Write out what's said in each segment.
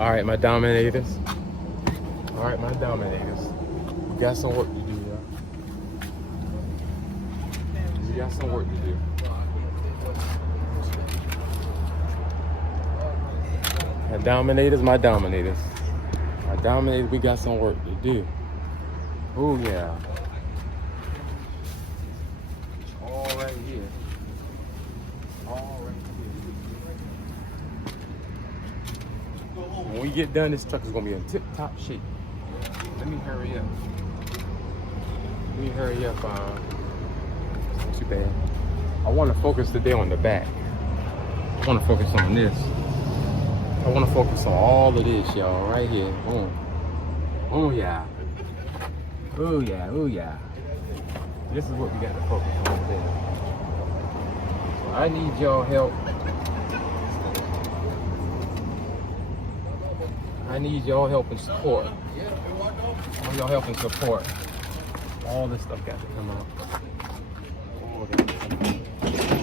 All right, my Dominators. All right, my Dominators. We got some work to do, y'all. We got some work to do. My Dominators, my Dominators. My Dominators, we got some work to do. Oh, yeah. All right here. All right here. When we get done, this truck is gonna be in tip-top shape. Let me hurry up. It's not too bad. I want to focus today on the back. I want to focus on this. I want to focus on all of this, y'all, right here. Boom. Oh yeah. Oh yeah. Oh yeah. This is what we got to focus on today. So I need y'all help. I need y'all help and support. All y'all help and support. All this stuff got to come out. All of it.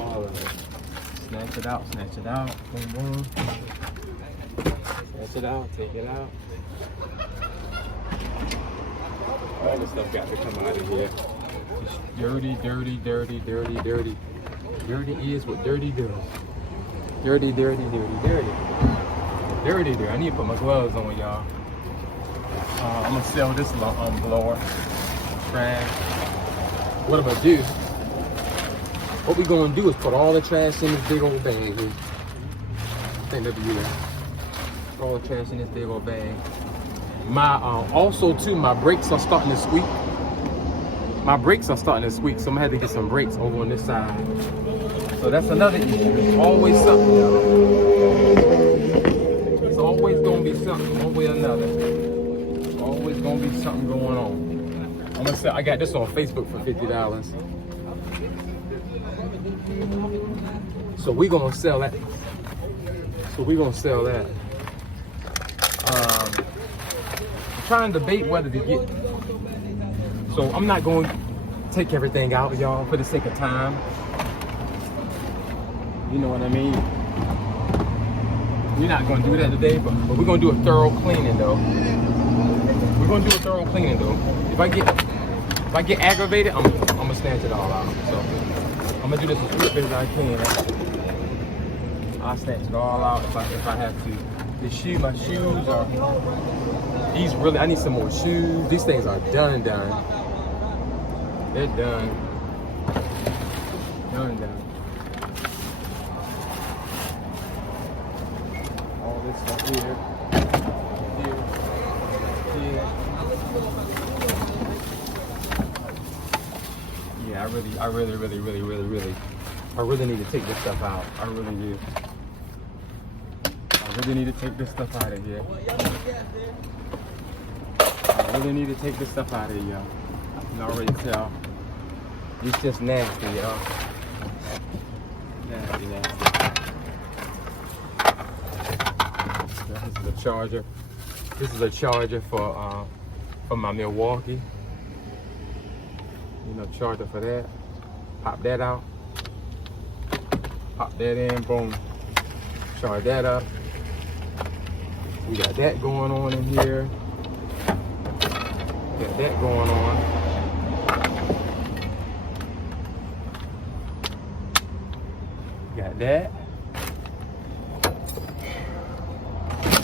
All of it. Snatch it out. Snatch it out. Boom, boom. Snatch it out. Take it out. All this stuff got to come out of here. It's dirty, dirty, dirty, dirty, dirty. Dirty is what dirty does. Dirty, dirty, dirty, dirty. Dirty there. I need to put my gloves on, y'all. I'm gonna sell this blower. Trash. What I'm gonna do? What we gonna do is put all the trash in this big old bag here. I think that'd be good. Put all the trash in this big old bag. Also too, my brakes are starting to squeak. My brakes are starting to squeak, so I'm gonna have to get some brakes over on this side. So that's another issue. There's always something, y'all. It's always gonna be something, one way or another. There's always gonna be something going on. I'm gonna say I got this on Facebook for $50. So we gonna sell that. I'm trying to debate whether to get. So I'm not going to take everything out, y'all, for the sake of time. You know what I mean? We're not going to do that today, but we're going to do a thorough cleaning, though. If I get aggravated, I'm going to snatch it all out. So I'm going to do this as quickly as I can. I'll snatch it all out if I have to. My shoes are, these really, I need some more shoes. These things are done. They're done. All this stuff here. Yeah, I really need to take this stuff out. I really do. I really need to take this stuff out of here. Y'all. I can already tell. It's just nasty, y'all. Nasty. This is a charger. This is a charger for my Milwaukee. You know, charger for that. Pop that out. Pop that in. Boom. Charge that up. We got that going on in here. Got that going on. Got that.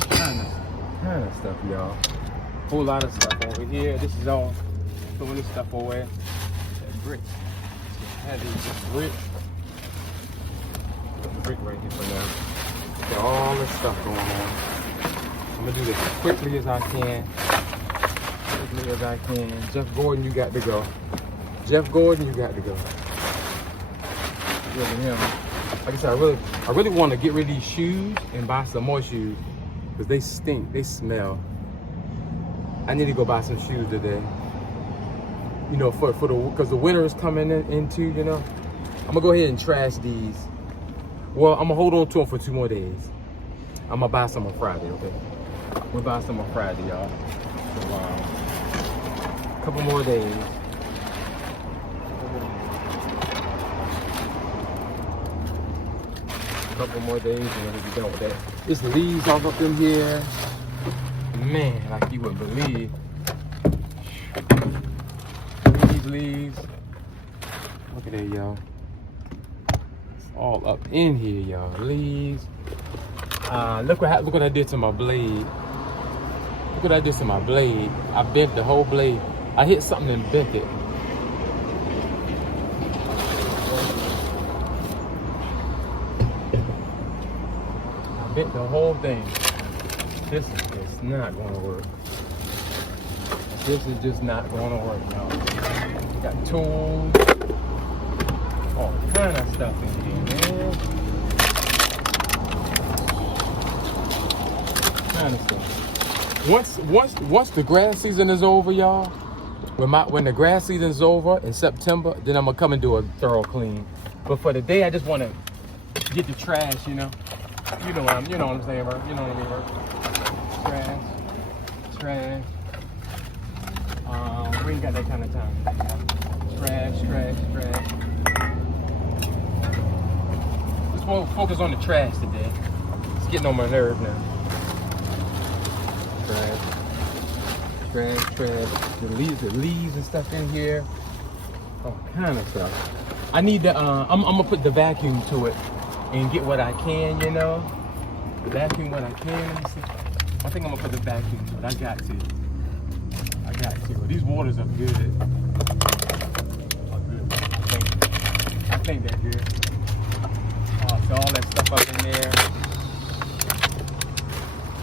Kind of stuff, y'all. Whole lot of stuff over here. This is all throwing this stuff away. That brick. Heavy brick. Put the brick right here for now. Got all this stuff going on. I'm gonna do this as quickly as I can. Jeff Gordon, you got to go. Look at him. Like I said, I really want to get rid of these shoes and buy some more shoes because they stink. They smell. I need to go buy some shoes today. You know, because the winter is coming into. You know, I'm gonna go ahead and trash these. Well, I'm gonna hold on to them for 2 more days. I'm gonna buy some on Friday. Okay. We'll buy some on Friday, y'all. So, couple more days. Couple more days and then we'll be done with that. There's leaves all up in here. Man, like you would believe. These leaves. Look at that, y'all. It's all up in here, y'all. Leaves. Look what I did to my blade. Look what I did to my blade. I bent the whole blade. I hit something and bent it. I bent the whole thing. This is just not gonna work. This is just not gonna work, y'all. Got tools, all kind of stuff in here, man. Kind of stuff. Once the grass season is over, y'all. When the grass season is over in September, then I'm gonna come and do a thorough clean. But for the day, I just want to get the trash, you know. You know what I'm saying, bro. You know what I mean, bro. Trash. We ain't got that kind of time. Trash. Let's focus on the trash today. It's getting on my nerve now. Trash. The leaves and stuff in here. All kind of stuff. I need to. I'm gonna put the vacuum to it and get what I can. You know, vacuum what I can. Let me see. I think I'm gonna put the vacuum to it. I got to. These waters are good. I think they're good. So all that stuff up in there.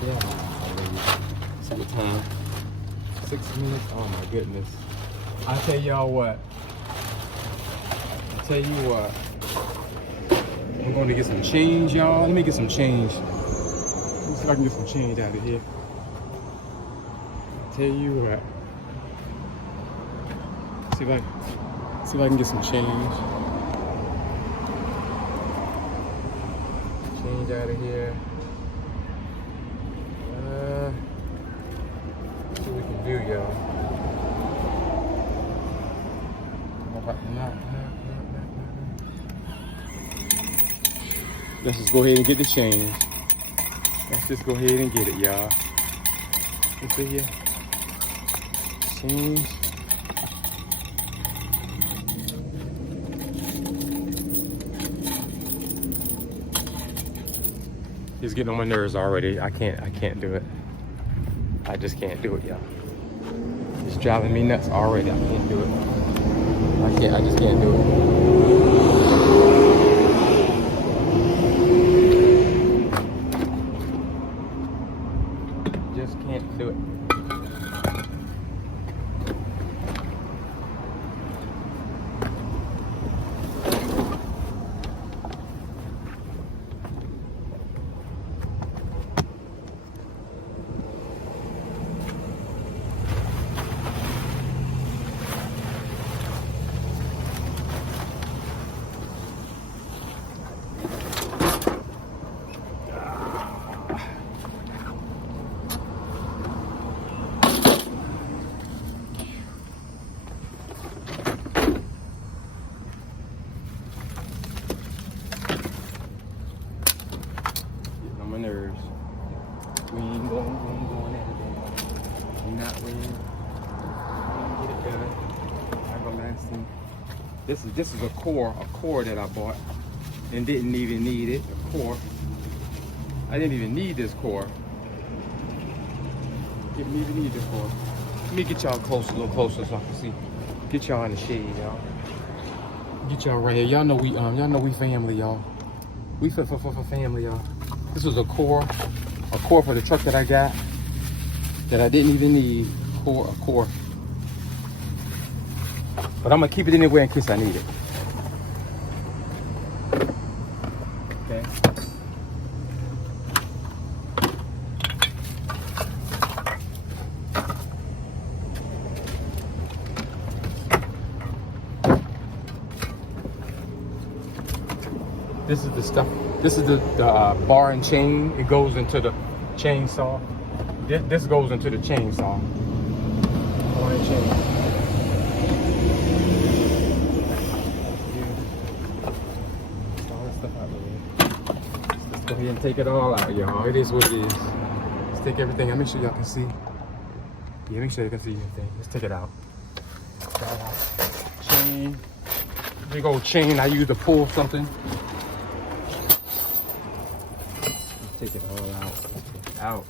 Yeah. See what time? 6 minutes. Oh my goodness. I tell y'all what. I'm going to get some change, y'all. Let me get some change. Let me see if I can get some change out of here. Tell you what. See if I can get some change. Change out of here. See what we can do, y'all. Let's just go ahead and get the change. Let's just go ahead and get it, y'all. Let's see here. Change. It's getting on my nerves already. I can't do it. I just can't do it, y'all. It's driving me nuts already. I can't do it. I just can't do it. Just can't do it. Nerves. We ain't going at it. We're not winning. Get it done. Everlasting. This is a core that I bought and didn't even need it. A core. I didn't even need this core. Didn't even need this core. Let me get y'all close, a little closer so I can see. Get y'all in the shade, y'all. Get y'all right here. Y'all know we family, y'all. We for family, y'all. This was a core for the truck that I got that I didn't even need. A core. But I'm gonna keep it anywhere in case I need it. Okay. This is the stuff. This is the bar and chain. It goes into the chainsaw. This goes into the chainsaw. Bar and chain. All that stuff out of here. Let's go ahead and take it all out, y'all. It is what it is. Let's take everything. I'll make sure y'all can see. Yeah, make sure you can see everything. Let's take it out. Chain. Big old chain I use to pull something. Let's take it all out. Let's take it out.